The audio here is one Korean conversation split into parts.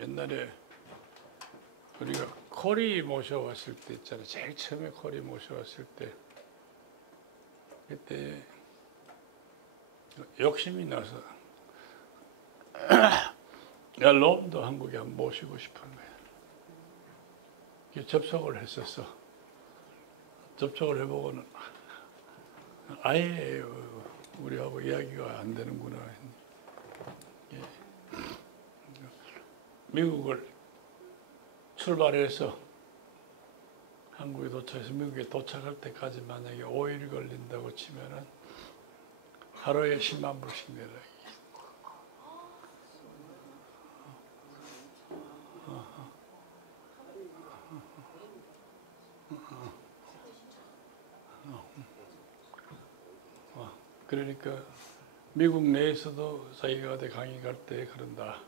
옛날에 우리가 코리 모셔왔을 때 있잖아. 제일 처음에 코리 모셔왔을 때 그때 욕심이 나서 롬도 한국에 한번 모시고 싶은 거야. 접촉을 했었어. 접촉을 해보고는 아예 우리하고 이야기가 안 되는구나. 미국을 출발해서 한국에 도착해서 미국에 도착할 때까지 만약에 5일 걸린다고 치면은 하루에 10만 불씩 내라. 그러니까 미국 내에서도 자기가 어디 강의 갈 때 그런다.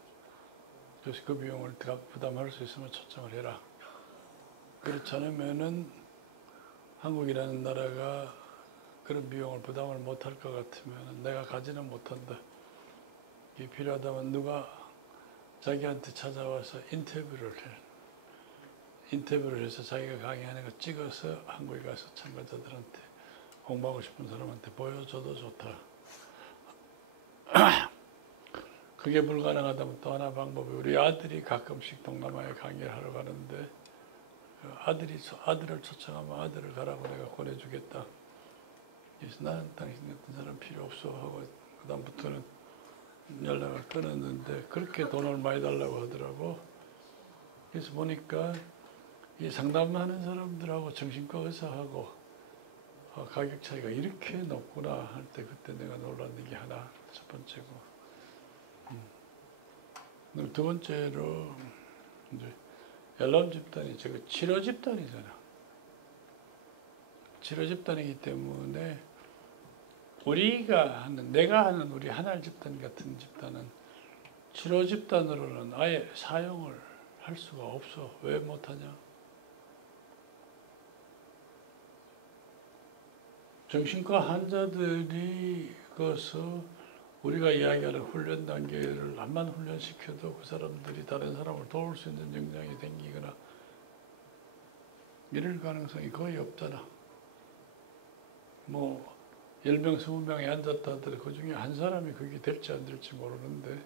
그래서 그 비용을 부담할 수 있으면 초청을 해라. 그렇지 않으면은 한국이라는 나라가 그런 비용을 부담을 못할 것 같으면 내가 가지는 못한다. 이게 필요하다면 누가 자기한테 찾아와서 인터뷰를 해. 인터뷰를 해서 자기가 강의하는 거 찍어서 한국에 가서 참가자들한테 공부하고 싶은 사람한테 보여줘도 좋다. 그게 불가능하다면 또 하나 방법이 우리 아들이 가끔씩 동남아에 강의를 하러 가는데 아들을 초청하면 아들을 가라고 내가 보내주겠다. 그래서 나는 당신 같은 사람 필요 없어 하고 그다음부터는 연락을 끊었는데 그렇게 돈을 많이 달라고 하더라고. 그래서 보니까 이 상담하는 사람들하고 정신과 의사하고 가격 차이가 이렇게 높구나 할 때 그때 내가 놀랐는 게 하나 첫 번째고. 두 번째로 이제 엘람 집단이 저거 치료 집단이잖아. 치료 집단이기 때문에 내가 하는 우리 하나일 집단 같은 집단은 치료 집단으로는 아예 사용을 할 수가 없어. 왜 못하냐? 정신과 환자들이 그것을 우리가 이야기하는 훈련 단계를 한번 훈련시켜도 그 사람들이 다른 사람을 도울 수 있는 역량이 생기거나 이럴 가능성이 거의 없잖아. 뭐 10명, 20명이 앉았다 하더라도 그 중에 한 사람이 그게 될지 안 될지 모르는데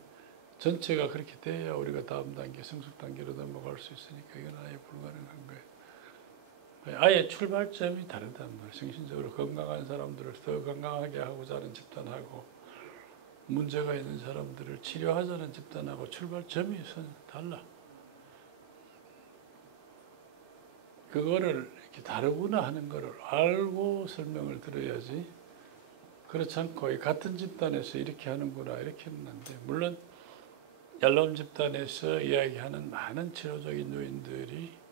전체가 그렇게 돼야 우리가 다음 단계, 성숙 단계로 넘어갈 수 있으니까 이건 아예 불가능한 거예요. 아예 출발점이 다르단 말이에요. 정신적으로 건강한 사람들을 더 건강하게 하고자 하는 집단하고 문제가 있는 사람들을 치료하자는 집단하고 출발점이 달라. 그거를 이렇게 다르구나 하는 거를 알고 설명을 들어야지. 그렇지 않고 같은 집단에서 이렇게 하는구나 이렇게는 안 돼. 물론 얄롬 집단에서 이야기하는 많은 치료적인 요인들이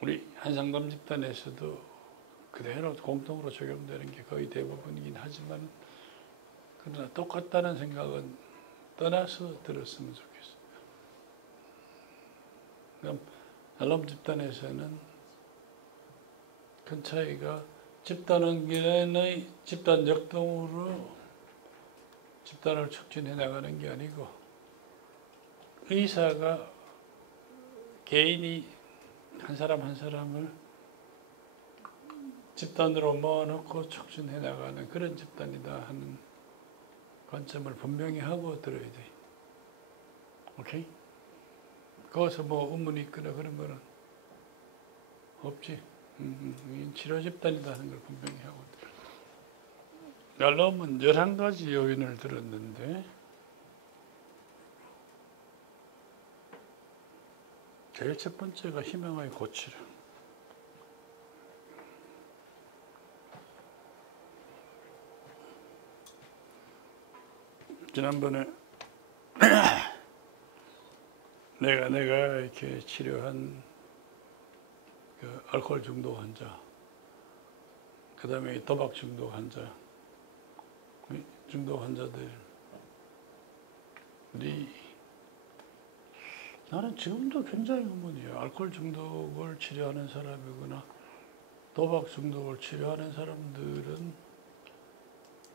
우리 한상담 집단에서도 그대로 공통으로 적용되는 게 거의 대부분이긴 하지만 그러나 똑같다는 생각은 떠나서 들었으면 좋겠어. 그럼 얄롬 집단에서는 큰 차이가 집단원견의 집단 역동으로 집단을 촉진해 나가는 게 아니고 의사가 개인이 한 사람 한 사람을 집단으로 모아놓고 촉진해 나가는 그런 집단이다 하는 관점을 분명히 하고 들어야 돼. 오케이? 거기서 뭐 의문이 있거나 그런 거는 없지. 치료 집단이다 하는 걸 분명히 하고 들어. 얄롬은 11가지 요인을 들었는데 제일 첫 번째가 희망의 고치라. 지난번에 내가 이렇게 치료한 그 알코올 중독 환자, 그 다음에 도박 중독 환자, 중독 환자들이 나는 지금도 굉장히 의문이에요. 알코올 중독을 치료하는 사람이거나 도박 중독을 치료하는 사람들은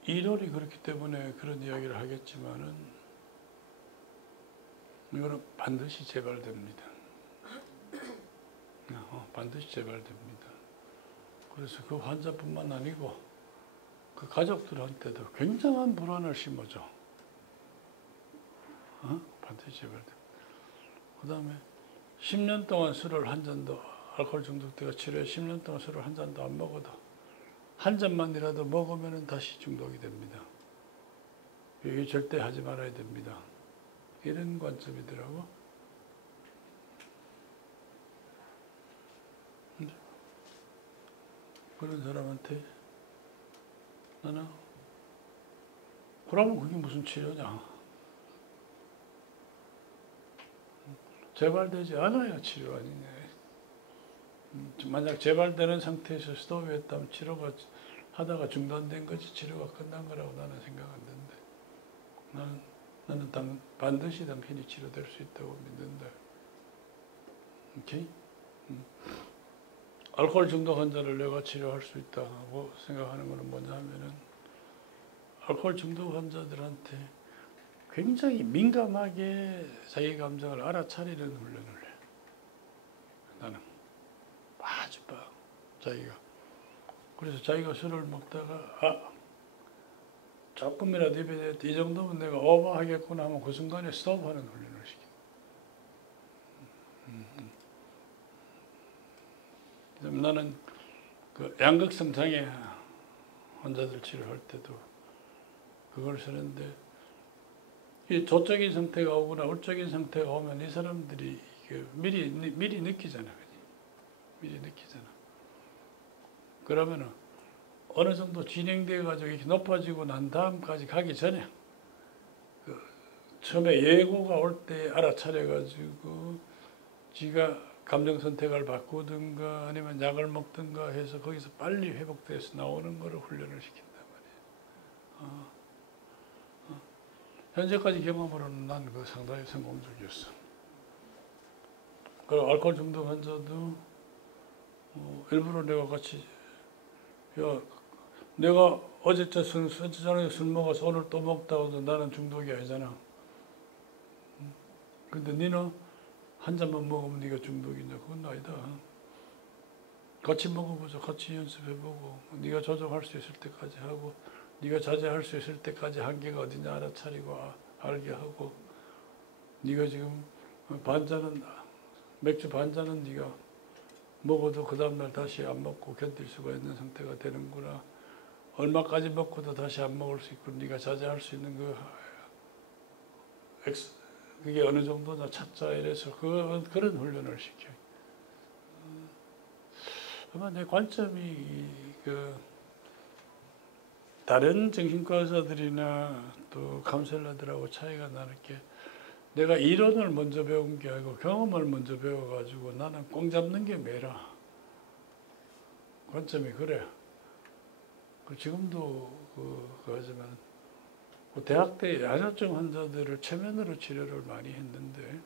이론이 그렇기 때문에 그런 이야기를 하겠지만은 이거는 반드시 재발됩니다. 반드시 재발됩니다. 그래서 그 환자뿐만 아니고 그 가족들한테도 굉장한 불안을 심어줘. 반드시 재발됩니다. 그 다음에 10년 동안 술을 한 잔도, 알코올 중독자가 치료해 10년 동안 술을 한 잔도 안 먹어도 한 잔만이라도 먹으면 다시 중독이 됩니다. 이게 절대 하지 말아야 됩니다. 이런 관점이더라고. 그런 사람한테 나는 그러면 그게 무슨 치료냐. 재발되지 않아야 치료 아니냐. 만약 재발되는 상태에서 스톱했다면 치료가 하다가 중단된 거지 치료가 끝난 거라고 나는 생각하는데 나는 반드시 당신이 치료될 수 있다고 믿는다. 오케이? 알코올 중독 환자를 내가 치료할 수 있다고 생각하는 것은 뭐냐 하면은 알코올 중독 환자들한테 굉장히 민감하게 자기 감정을 알아차리는 훈련을 해. 나는 아주 자기가. 그래서 자기가 술을 먹다가 조금이라도 이 정도면 내가 오버하겠구나 하면 그 순간에 스톱하는 훈련을 시켜. 나는 그 양극성 장애 환자들 치료할 때도 그걸 쓰는데 이 조적인 상태가 오거나 울적인 상태가 오면 이 사람들이 미리 느끼잖아. 미리 느끼잖아. 그러면은 어느 정도 진행돼 가지고 이렇게 높아지고 난 다음까지 가기 전에 처음에 예고가 올 때 알아차려 가지고 지가 감정 선택을 바꾸든가 아니면 약을 먹든가 해서 거기서 빨리 회복돼서 나오는 거를 훈련을 시킨단 말이에요. 현재까지 경험으로는 난 그 상당히 성공적이었어. 그리고 알코올 중독 환자도 일부러 내가 같이 내가 어제 저녁에 술 먹어서 오늘 또 먹다가도 나는 중독이 아니잖아. 근데 니는 한 잔만 먹으면 네가 중독이냐? 그건 아니다. 같이 먹어보자. 같이 연습해보고 네가 조정할 수 있을 때까지 하고 네가 자제할 수 있을 때까지 한계가 어디냐 알아차리고 알게 하고 네가 지금 맥주 반잔은 네가 먹어도 그 다음날 다시 안 먹고 견딜 수가 있는 상태가 되는구나. 얼마까지 먹고도 다시 안 먹을 수 있고 네가 자제할 수 있는 그게 어느 정도나 찾자 이래서 그런 훈련을 시켜. 아마 내 관점이 다른 정신과 의사들이나 또 카운셀러들하고 차이가 나는 게 내가 이론을 먼저 배운 게 아니고 경험을 먼저 배워가지고 나는 꽁 잡는 게 매라. 관점이 그래. 지금도 하지만 대학 때 야뇨증 환자들을 체면으로 치료를 많이 했는데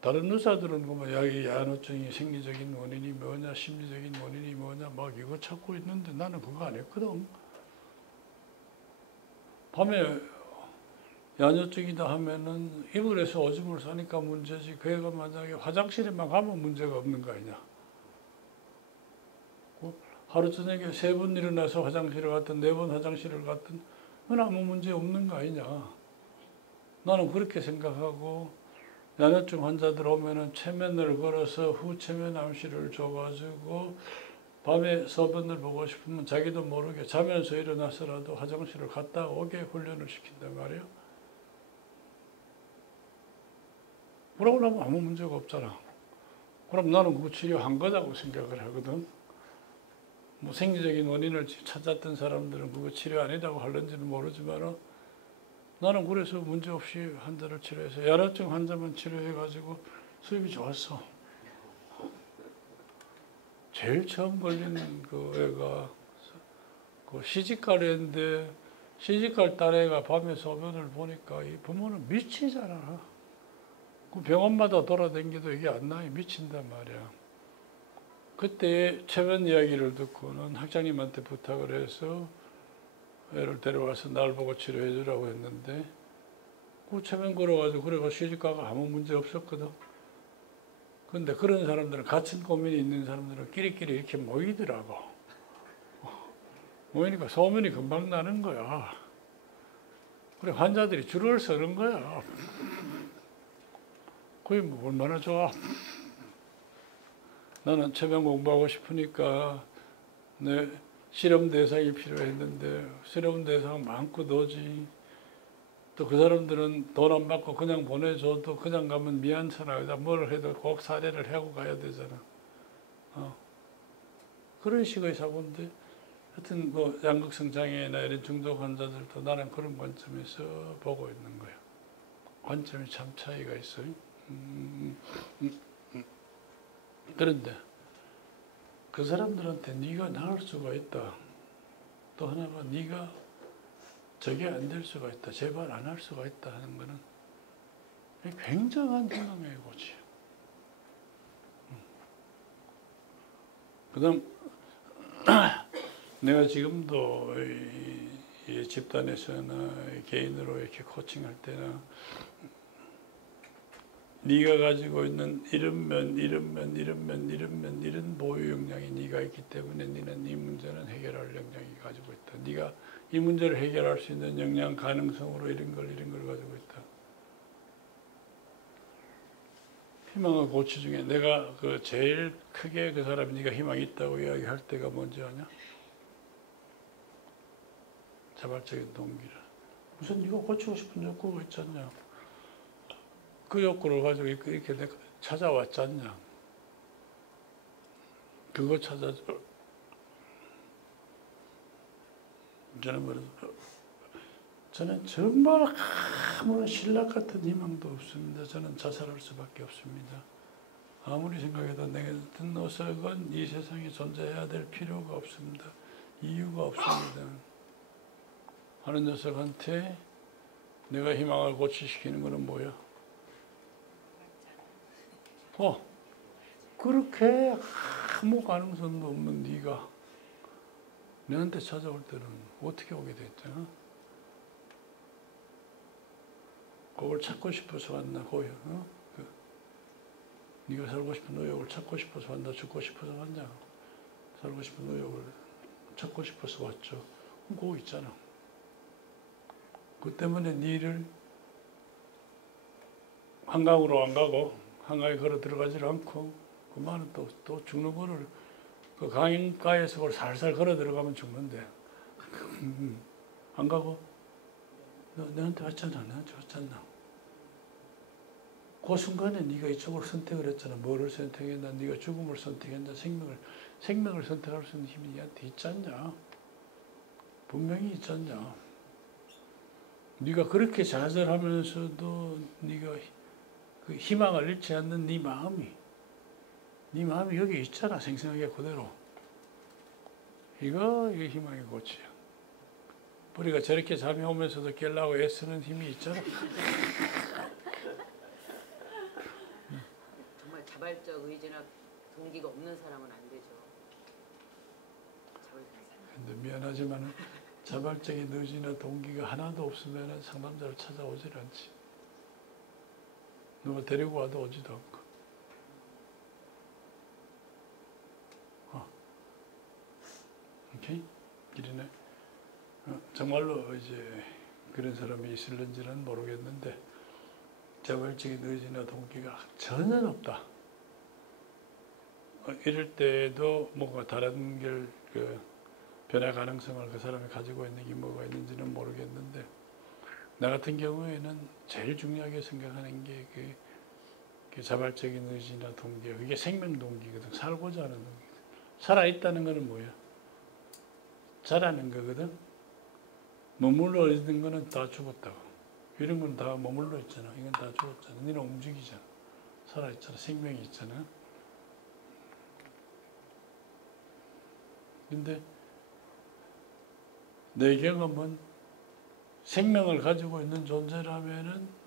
다른 의사들은 뭐 야뇨증이 생리적인 원인이 뭐냐 심리적인 원인이 뭐냐 막 이거 찾고 있는데 나는 그거 안 했거든. 밤에 야뇨증이다 하면은 이불에서 오줌을 싸니까 문제지 그 애가 만약에 화장실에만 가면 문제가 없는 거 아니냐. 하루 저녁에 3번 일어나서 화장실을 갔든 4번 화장실을 갔든 그건 아무 문제 없는 거 아니냐. 나는 그렇게 생각하고 야뇨증 환자들 오면은 체면을 걸어서 후체면 암시를 줘가지고 밤에 소변을 보고 싶으면 자기도 모르게 자면서 일어나서라도 화장실을 갔다 오게 훈련을 시킨단 말이에요. 그러고 아무 문제가 없잖아. 그럼 나는 그거 치료한 거라고 생각을 하거든. 뭐 생리적인 원인을 찾았던 사람들은 그거 치료 아니라고 하는지는 모르지만 나는 그래서 문제없이 환자를 치료해서 야뇨증 환자만 치료해가지고 수입이 좋았어. 제일 처음 걸린 그 애가 시집갈 애인데 시집갈 딸애가 밤에 소변을 보니까 이 부모는 미치잖아. 그 병원마다 돌아다니도 이게 안 나요. 미친단 말이야. 그때 체면 이야기를 듣고는 학장님한테 부탁을 해서 애를 데려와서 날 보고 치료해 주라고 했는데 그 최면 걸어가지고 그래가 시집가가 아무 문제 없었거든. 근데 그런 사람들은 같은 고민이 있는 사람들은 끼리끼리 이렇게 모이더라고. 모이니까 소문이 금방 나는 거야. 그래 환자들이 줄을 서는 거야. 그게 뭐 얼마나 좋아. 나는 최면 공부하고 싶으니까 내 실험 대상이 필요했는데 실험 대상 많고 도지. 또 그 사람들은 돈 안 받고 그냥 보내줘도 그냥 가면 미안찮아. 뭘 해도 꼭 사례를 하고 가야 되잖아. 그런 식의 사고인데 하여튼 뭐 양극성 장애나 이런 중독 환자들도 나는 그런 관점에서 보고 있는 거예요. 관점이 참 차이가 있어요. 그런데 그 사람들한테 네가 나을 수가 있다. 또 하나가 네가 저게 안 될 수가 있다. 제발 안 할 수가 있다 하는 거는 굉장한 희망의 고지. 그다음 내가 지금도 이 집단에서나 개인으로 이렇게 코칭할 때나 네가 가지고 있는 이런 보유 역량이 네가 있기 때문에 네는 이 문제는 해결할 역량이 가지고 있다. 네가 이 문제를 해결할 수 있는 역량, 가능성으로 이런 걸 가지고 있다. 희망의 고치 중에 내가 그 제일 크게 그 사람이 네가 희망이 있다고 이야기할 때가 뭔지 아냐? 자발적인 동기를. 무슨 네가 고치고 싶은 욕구가 있지 않냐? 그 욕구를 가지고 이렇게 내가 찾아왔지 않냐? 그거 찾아줘. 저는 정말 아무런 신락 같은 희망도 없습니다. 저는 자살할 수밖에 없습니다. 아무리 생각해도 내 같은 녀석은 이 세상에 존재해야 될 필요가 없습니다. 이유가 없습니다. 하는 녀석한테 내가 희망을 고취시키는 것은 뭐야? 그렇게 아무 가능성도 없는 네가 내한테 찾아올 때는 어떻게 오게 됐잖아? 그걸 찾고 싶어서 왔나? 네가 살고 싶은 의욕을 찾고 싶어서 왔나? 죽고 싶어서 왔냐? 살고 싶은 의욕을 찾고 싶어서 왔죠. 그거 있잖아. 그 때문에 니를 한강으로 안 가고 한강에 걸어 들어가지를 않고 그만은 또 죽는 거를 그 강가에서 그걸 살살 걸어 들어가면 죽는데 안 가고 너한테 왔잖아. 나한테 왔잖아. 그 순간에 네가 이쪽으로 선택을 했잖아. 뭐를 선택했나? 네가 죽음을 선택했나? 생명을 선택할 수 있는 힘이 네한테 있지 않냐? 분명히 있지 않냐? 네가 그렇게 좌절하면서도 네가 그 희망을 잃지 않는 네 마음이 여기 있잖아. 생생하게 그대로. 이게 희망의 고치야. 우리가 저렇게 잠이 오면서도 깨려고 애쓰는 힘이 있잖아. 정말 자발적 의지나 동기가 없는 사람은 안 되죠. 근데 미안하지만 자발적인 의지나 동기가 하나도 없으면 상담자를 찾아오질 않지. 누가 데리고 와도 오지도 않고. 오케이? 길이네. 정말로 이제 그런 사람이 있을는지는 모르겠는데 자발적인 의지나 동기가 전혀 없다. 이럴 때도 뭔가 다른 그 변화 가능성을 그 사람이 가지고 있는 게 뭐가 있는지는 모르겠는데 나 같은 경우에는 제일 중요하게 생각하는 게 그 자발적인 의지나 동기, 그게 생명 동기거든. 살고자 하는 동기. 살아있다는 거는 뭐야? 자라는 거거든. 머물러 있는 거는 다 죽었다고. 이런 건 다 머물러 있잖아. 이건 다 죽었잖아. 너는 움직이잖아. 살아있잖아. 생명이 있잖아. 근데 내 경험은 생명을 가지고 있는 존재라면은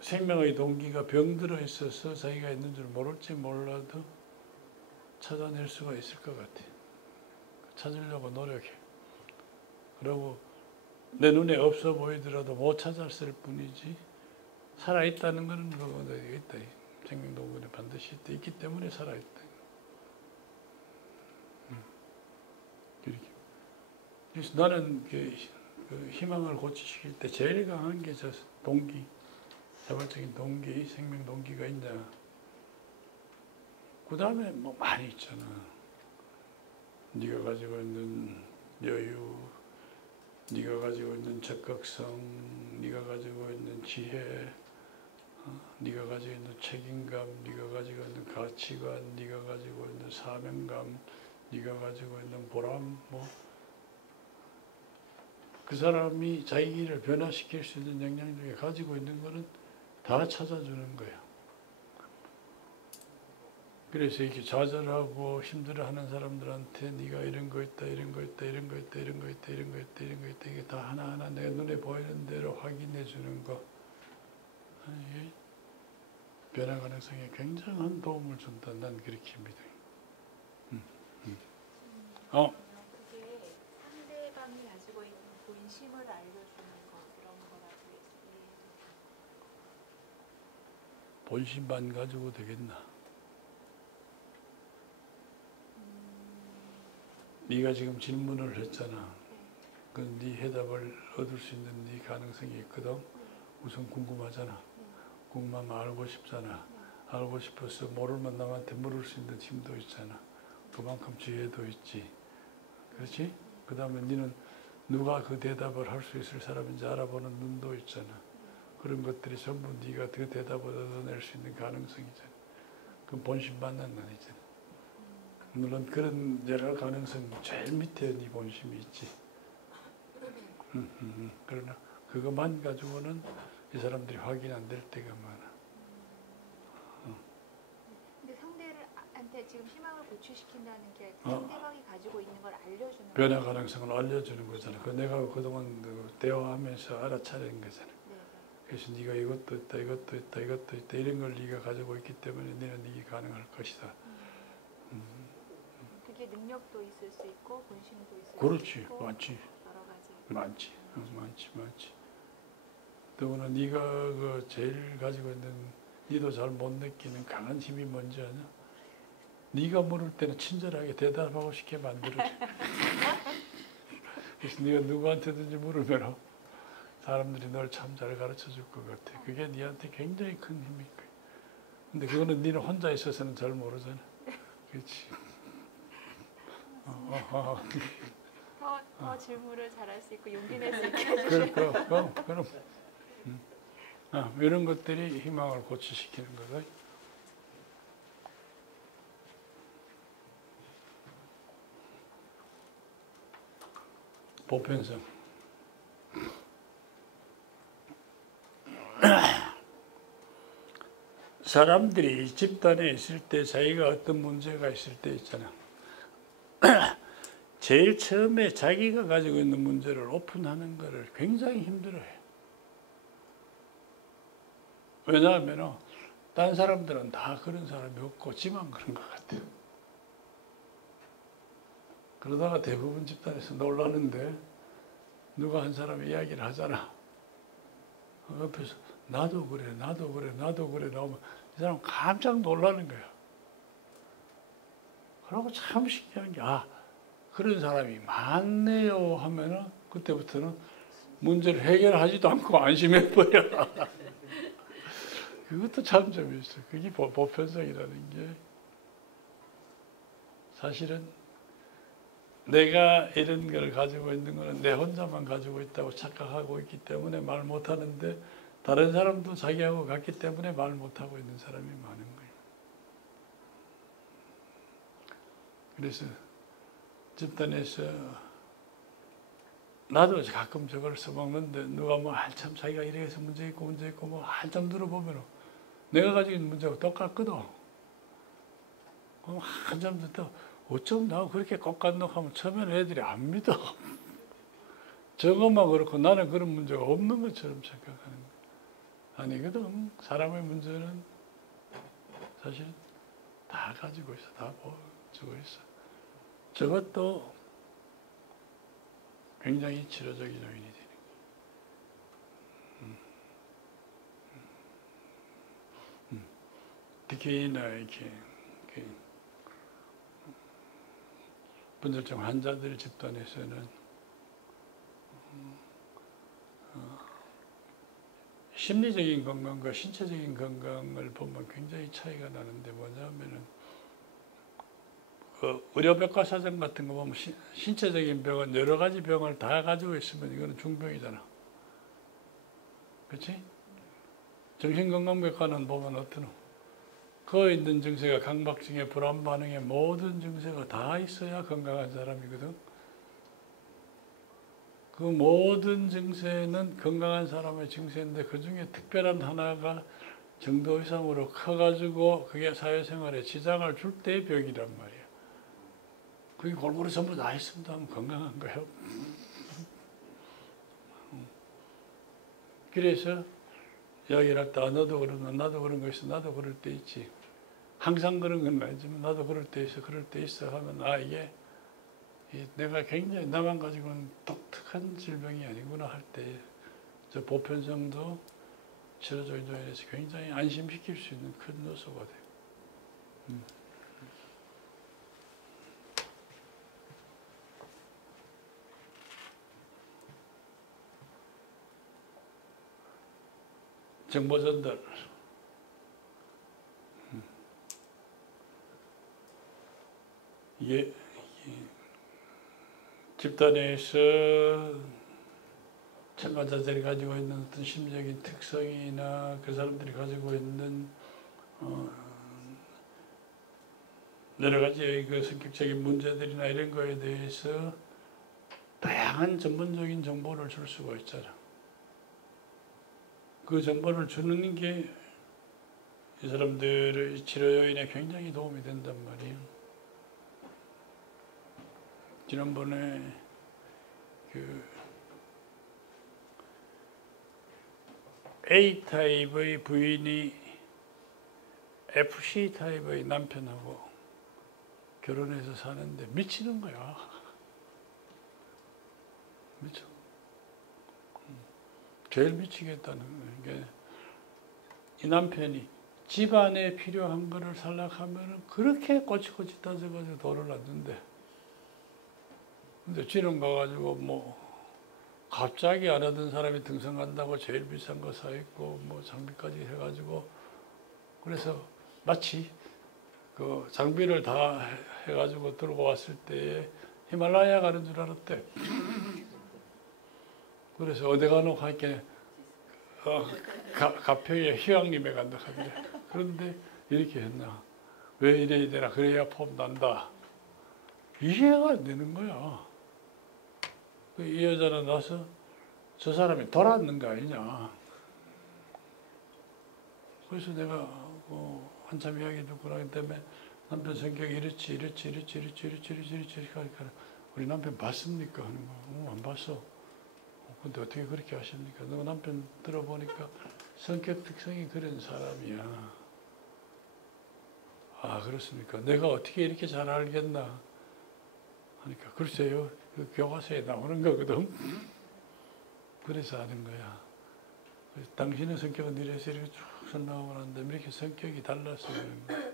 생명의 동기가 병들어 있어서 자기가 있는 줄 모를지 몰라도 찾아낼 수가 있을 것 같아. 찾으려고 노력해. 그리고 내 눈에 없어 보이더라도 못 찾았을 뿐이지 살아있다는 것은 그거 있다. 생명동물에 반드시 있기 때문에 살아있다. 이렇게. 그래서 나는 그 희망을 고치시킬 때 제일 강한 게 저 동기, 자발적인 동기, 생명 동기가 있냐. 그 다음에 뭐 많이 있잖아. 네가 가지고 있는 여유, 네가 가지고 있는 적극성, 네가 가지고 있는 지혜, 네가 가지고 있는 책임감, 네가 가지고 있는 가치관, 네가 가지고 있는 사명감, 네가 가지고 있는 보람, 그 사람이 자기를 변화시킬 수 있는 역량 중에 가지고 있는 거는 다 찾아주는 거야. 그래서 이렇게 좌절하고 힘들어하는 사람들한테 네가 이런 거 있다, 이런 거 있다, 이런 거 있다, 이런 거 있다, 이런 거 있다, 이런 거 있다, 이게 다 하나하나 내 눈에 보이는 대로 확인해 주는 거. 이게 변화 가능성에 굉장한 도움을 준다. 난 그렇게 믿어요. 그게 상대방이 가지고 있는 본심을 알려주는 거 그런 거라고 이해해도 본심만 가지고 되겠나? 네가 지금 질문을 했잖아. 그 네 해답을 얻을 수 있는 네 가능성이 있거든. 우선 궁금하잖아. 궁금하면 알고 싶잖아. 알고 싶어서 모르면 남한테 물을 수 있는 힘도 있잖아. 그만큼 지혜도 있지. 그렇지? 그 다음에 너는 누가 그 대답을 할 수 있을 사람인지 알아보는 눈도 있잖아. 그런 것들이 전부 네가 그 대답을 얻어낼 수 있는 가능성이잖아. 그건 본심 만난 난이잖아. 물론 그런 여러 가능성 제일 밑에 네 본심이 있지. 그러나 그것만 가지고는 이 사람들이 확인 안 될 때가 많아. 근데 상대한테 지금 희망을 고취시킨다는 게 상대방이 가지고 있는 걸 알려주는 변화 거예요? 가능성을 알려주는 거잖아. 그 내가 그동안 대화하면서 알아차린 거잖아. 네. 그래서 네가 이것도 있다, 이것도 있다, 이것도 있다 이런 걸 네가 가지고 있기 때문에 너는 이게 가능할 것이다. 그게 능력도 있을 수 있고 본심도 있을 그렇지, 수 있고 많지, 여러 가지. 많지, 많지. 더구나 네가 그 제일 가지고 있는 네도 잘 못 느끼는 강한 힘이 뭔지 아냐? 네가 물을 때는 친절하게 대답하고 싶게 만들어. 그래서 네가 누구한테든지 물으면 사람들이 널 참 잘 가르쳐 줄 것 같아. 그게 네한테 굉장히 큰 힘일 거야. 근데 그거는 네는 혼자 있어서는 잘 모르잖아. 그렇지. 더 질문을 잘할 수 있고 용기 낼 수 있게 해주셔요. 그럼. 이런 것들이 희망을 고취시키는 거다. 보편성. 사람들이 집단에 있을 때 자기가 어떤 문제가 있을 때 있잖아. 제일 처음에 자기가 가지고 있는 문제를 오픈하는 것을 굉장히 힘들어해. 왜냐하면 딴 사람들은 다 그런 사람이 없고 지만 그런 것 같아요. 그러다가 대부분 집단에서 놀라는데 누가 한 사람이 이야기를 하잖아. 옆에서 나도 그래 나오면 이 사람 깜짝 놀라는 거야. 그러고 참 신기한 게 그런 사람이 많네요 하면은 그때부터는 문제를 해결하지도 않고 안심해버려. 그것도 참 재미있어. 그게 보편성이라는 게 사실은 내가 이런 걸 가지고 있는 거는 내 혼자만 가지고 있다고 착각하고 있기 때문에 말 못하는데 다른 사람도 자기하고 같기 때문에 말 못하고 있는 사람이 많은 거예요. 그래서 집단에서 나도 가끔 저걸 써먹는데 누가 뭐 한참 자기가 이래서 문제 있고 뭐 한참 들어보면 내가 가지고 있는 문제하고 똑같거든. 그럼 한참 듣다 어쩜 나하고 그렇게 똑같노 하면 처음에는 애들이 안 믿어. 저것만 그렇고 나는 그런 문제가 없는 것처럼 착각하는 거야. 아니거든. 사람의 문제는 사실 다 가지고 있어. 다 보여주고 있어. 저것도 굉장히 치료적인 요인이 되는 거예요. 특히나 이렇게 분절증 환자들 집단에서는 심리적인 건강과 신체적인 건강을 보면 굉장히 차이가 나는데 뭐냐면은 그 의료백과사전 같은 거 보면 신체적인 병은 여러 가지 병을 다 가지고 있으면 이거는 중병이잖아. 그렇지? 정신건강백과는 보면 어떠노? 그 있는 증세가 강박증에 불안반응에 모든 증세가 다 있어야 건강한 사람이거든. 그 모든 증세는 건강한 사람의 증세인데 그 중에 특별한 하나가 정도 이상으로 커가지고 그게 사회생활에 지장을 줄 때의 병이란 말이야. 그게 골고루 전부 다 있으면 하면 건강한 거예요. 그래서 이야기를 할 때 너도 그러면 나도 그런 거 있어. 나도 그럴 때 있지. 항상 그런 건 아니지만 나도 그럴 때 있어. 그럴 때 있어 하면 이게 내가 굉장히 나만 가지고는 독특한 질병이 아니구나 할 때 저 보편성도 치료적인 조인에서 굉장히 안심시킬 수 있는 큰 요소가 돼요. 정보 전달. 이게 집단에서 참가자들이 가지고 있는 어떤 심리적인 특성이나 그 사람들이 가지고 있는 여러 가지 그 성격적인 문제들이나 이런 거에 대해서 다양한 전문적인 정보를 줄 수가 있잖아. 그 정보를 주는 게 이 사람들의 치료 요인에 굉장히 도움이 된단 말이에요. 지난번에 그 A타입의 부인이 FC타입의 남편하고 결혼해서 사는데 미치는 거야. 미쳐. 제일 미치겠다는 게 이 남편이 집안에 필요한 거를 살락하면 그렇게 꼬치꼬치 따져가지고 돈을 놨는데 근데 지는 가가지고 뭐 갑자기 안 하던 사람이 등산 간다고 제일 비싼 거 사있고 뭐 장비까지 해가지고 그래서 마치 그 장비를 다 해가지고 들고 왔을 때 히말라야 가는 줄 알았대. 그래서 어디 가노 하니까 가평에 희왕림에 간다 하더래. 그런데 이렇게 했나? 왜 이래야 되나? 그래야 폼 난다. 이해가 안 되는 거야. 이 여자는 나서 저 사람이 돌았는 거 아니냐. 그래서 내가 한참 이야기 듣고 나기 때문에 남편 성격이 이렇지 하니까 우리 남편 봤습니까? 하는 거. 안 봤어. 근데 어떻게 그렇게 하십니까? 너 남편 들어보니까 성격 특성이 그런 사람이야. 아, 그렇습니까? 내가 어떻게 이렇게 잘 알겠나? 하니까 글쎄요. 그 교과서에 나오는 거거든. 그래서 아는 거야. 당신의 성격은 이래서 이렇게 쭉 설명하고 나는데 이렇게 성격이 달라서 그런 거야.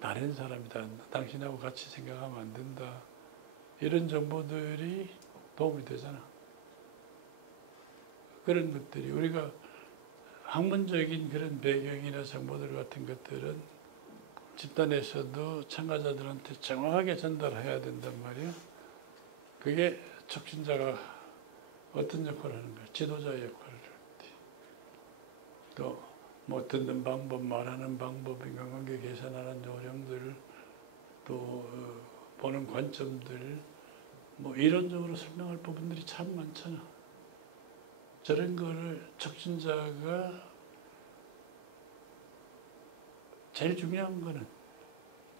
다른 사람이다. 당신하고 같이 생각하면 안 된다. 이런 정보들이 도움이 되잖아. 그런 것들이 우리가 학문적인 그런 배경이나 정보들 같은 것들은 집단에서도 참가자들한테 정확하게 전달해야 된단 말이에요. 그게 촉진자가 어떤 역할을 하는 거야? 지도자의 역할을 할 때. 또 뭐 듣는 방법, 말하는 방법, 인간관계 개선하는 요령들, 또 보는 관점들, 뭐 이론적으로 설명할 부분들이 참 많잖아. 저런 거를 촉진자가 제일 중요한 거는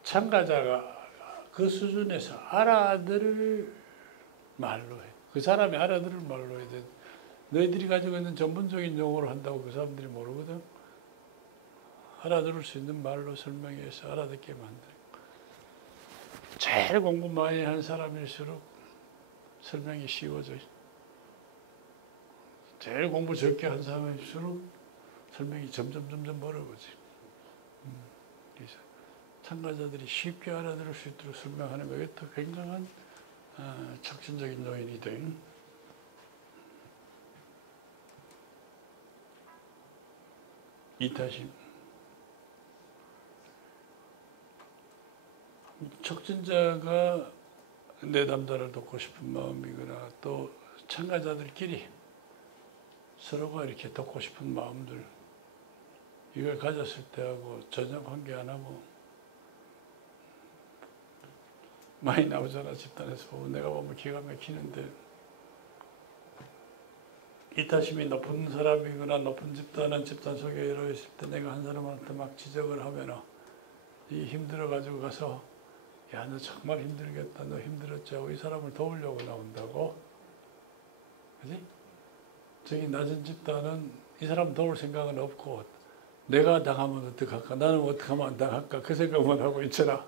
참가자가 그 수준에서 알아들을 말로 해. 그 사람이 알아들을 말로 해야 돼. 너희들이 가지고 있는 전문적인 용어를 한다고 그 사람들이 모르거든. 알아들을 수 있는 말로 설명해서 알아듣게 만드는 거야. 제일 공부 많이 한 사람일수록 설명이 쉬워져. 제일 공부 적게 한 사람일수록 설명이 점점 어려워지. 그래서 참가자들이 쉽게 알아들을 수 있도록 설명하는 것이 또 굉장한 척신적인 요인이 된 이타심. 촉진자가 내담자를 돕고 싶은 마음이거나 또 참가자들끼리 서로가 이렇게 돕고 싶은 마음들 이걸 가졌을 때하고 전혀 관계 안 하고 많이 나오잖아. 집단에서 보면 내가 보면 기가 막히는데 이타심이 높은 사람이거나 높은 집단은 집단 속에 이루어있을 때 내가 한 사람한테 막 지적을 하면 이 힘들어가지고 가서 야, 너 정말 힘들겠다. 너 힘들었지 하고 이 사람을 도우려고 나온다고. 그지? 저기 낮은 집단은 이 사람 도울 생각은 없고 내가 당하면 어떡할까? 나는 어떻게 하면 안 당할까? 그 생각만 하고 있잖아.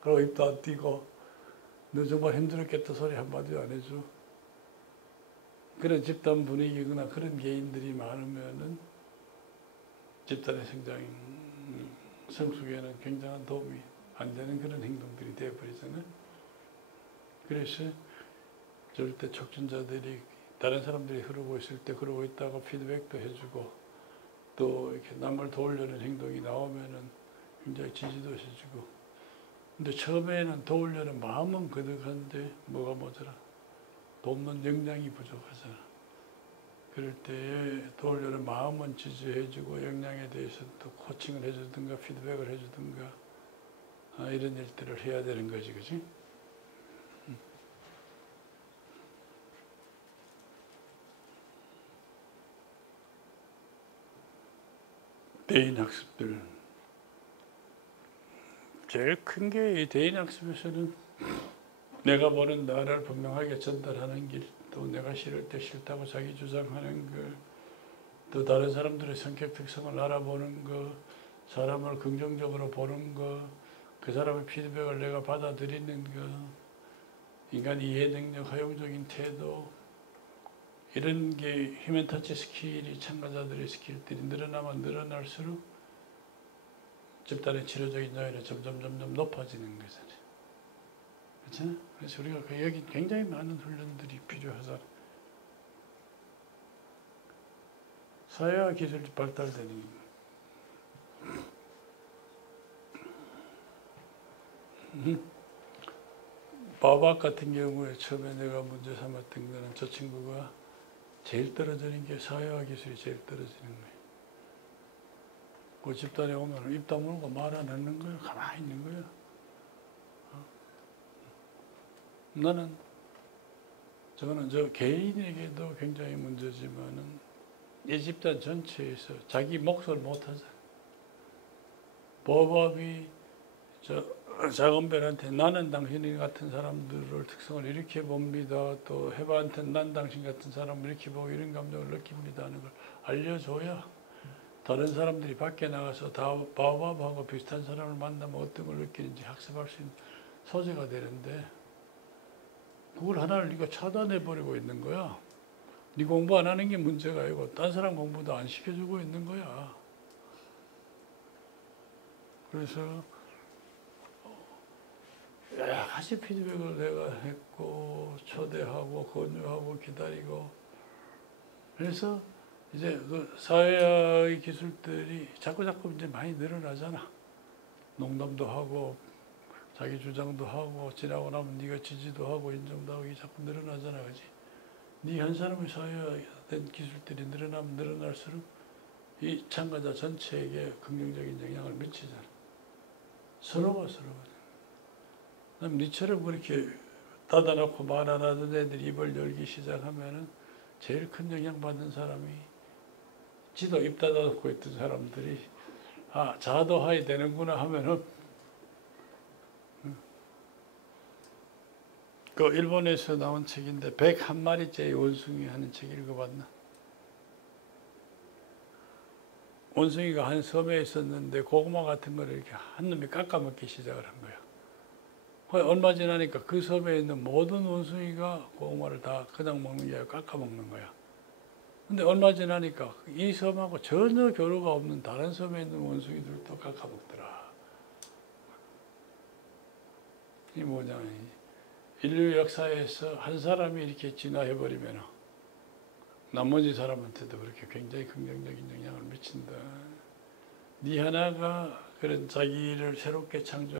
그리고 입도 안 띄고 너 정말 힘들었겠다 소리 한마디 안 해줘. 그런 집단 분위기거나 그런 개인들이 많으면은 집단의 성숙에는 굉장한 도움이 안 되는 그런 행동들이 되어버리잖아요. 그래서 절대 촉진자들이 다른 사람들이 흐르고 있을 때 그러고 있다고 피드백도 해주고 또 이렇게 남을 도우려는 행동이 나오면은 굉장히 지지도 해주고 근데 처음에는 도우려는 마음은 거듭한데 뭐가 모자라? 돕는 역량이 부족하잖아. 그럴 때에 도우려는 마음은 지지해주고 역량에 대해서 또 코칭을 해주든가 피드백을 해주든가 이런 일들을 해야 되는 거지, 그지? 대인 학습들. 제일 큰 게 이 대인 학습에서는 내가 보는 나를 분명하게 전달하는 길, 또 내가 싫을 때 싫다고 자기 주장하는 것, 또 다른 사람들의 성격 특성을 알아보는 것, 사람을 긍정적으로 보는 것, 그 사람의 피드백을 내가 받아들이는 것, 인간 이해 능력, 허용적인 태도, 이런 게 휴먼 터치 스킬이 참가자들의 스킬들이 늘어나면 늘어날수록 집단의 치료적인 요인은 점점 높아지는 거잖아요. 그렇잖아요? 그래서 우리가 여기 굉장히 많은 훈련들이 필요하잖아요. 사회화 기술이 발달되는 바박 같은 경우에 처음에 내가 문제 삼았던 거는 저 친구가 제일 떨어지는 게 사회화 기술이 제일 떨어지는 거예요. 그 집단에 오면 입 다물고 말 안 하는 거예요. 가만히 있는 거예요. 나는 저거는 저 개인에게도 굉장히 문제지만은 이 집단 전체에서 자기 몫을 못하잖아. 보법이 작은별한테 나는 당신 같은 사람들을 특성을 이렇게 봅니다. 또 해바한테 난 당신 같은 사람을 이렇게 보고 이런 감정을 느낍니다 하는 걸 알려줘야 다른 사람들이 밖에 나가서 다 바오바하고 비슷한 사람을 만나면 어떤 걸 느끼는지 학습할 수 있는 소재가 되는데 그걸 하나를 네가 차단해버리고 있는 거야. 네 공부 안 하는 게 문제가 아니고 딴 사람 공부도 안 시켜주고 있는 거야. 그래서 여러 가지 피드백을 내가 했고 초대하고 권유하고 기다리고 그래서 이제 그 사회의 기술들이 자꾸 이제 많이 늘어나잖아. 농담도 하고 자기 주장도 하고 지나고 나면 네가 지지도 하고 인정도 하고 이게 자꾸 늘어나잖아, 그지? 네 한 사람의 사회화된 기술들이 늘어나면 늘어날수록 이 참가자 전체에게 긍정적인 영향을 미치잖아. 서로가. 그럼 니처럼 그렇게 닫아놓고 말 안 하던 애들이 입을 열기 시작하면은 제일 큰 영향 받는 사람이 지도 입 닫아놓고 있던 사람들이 자도하이 되는구나 하면은 그 일본에서 나온 책인데 101마리째의 원숭이 하는 책 읽어봤나? 원숭이가 한 섬에 있었는데 고구마 같은 거를 이렇게 한 놈이 깎아먹기 시작을 한 거야. 얼마 지나니까 그 섬에 있는 모든 원숭이가 고구마를 다 그냥 먹는 게 아니라 깎아먹는 거야. 근데 얼마 지나니까 이 섬하고 전혀 교류가 없는 다른 섬에 있는 원숭이들도 깎아먹더라. 이 뭐냐, 인류 역사에서 한 사람이 이렇게 진화해버리면 나머지 사람한테도 그렇게 굉장히 긍정적인 영향을 미친다. 네 하나가 그런 자기를 새롭게 창조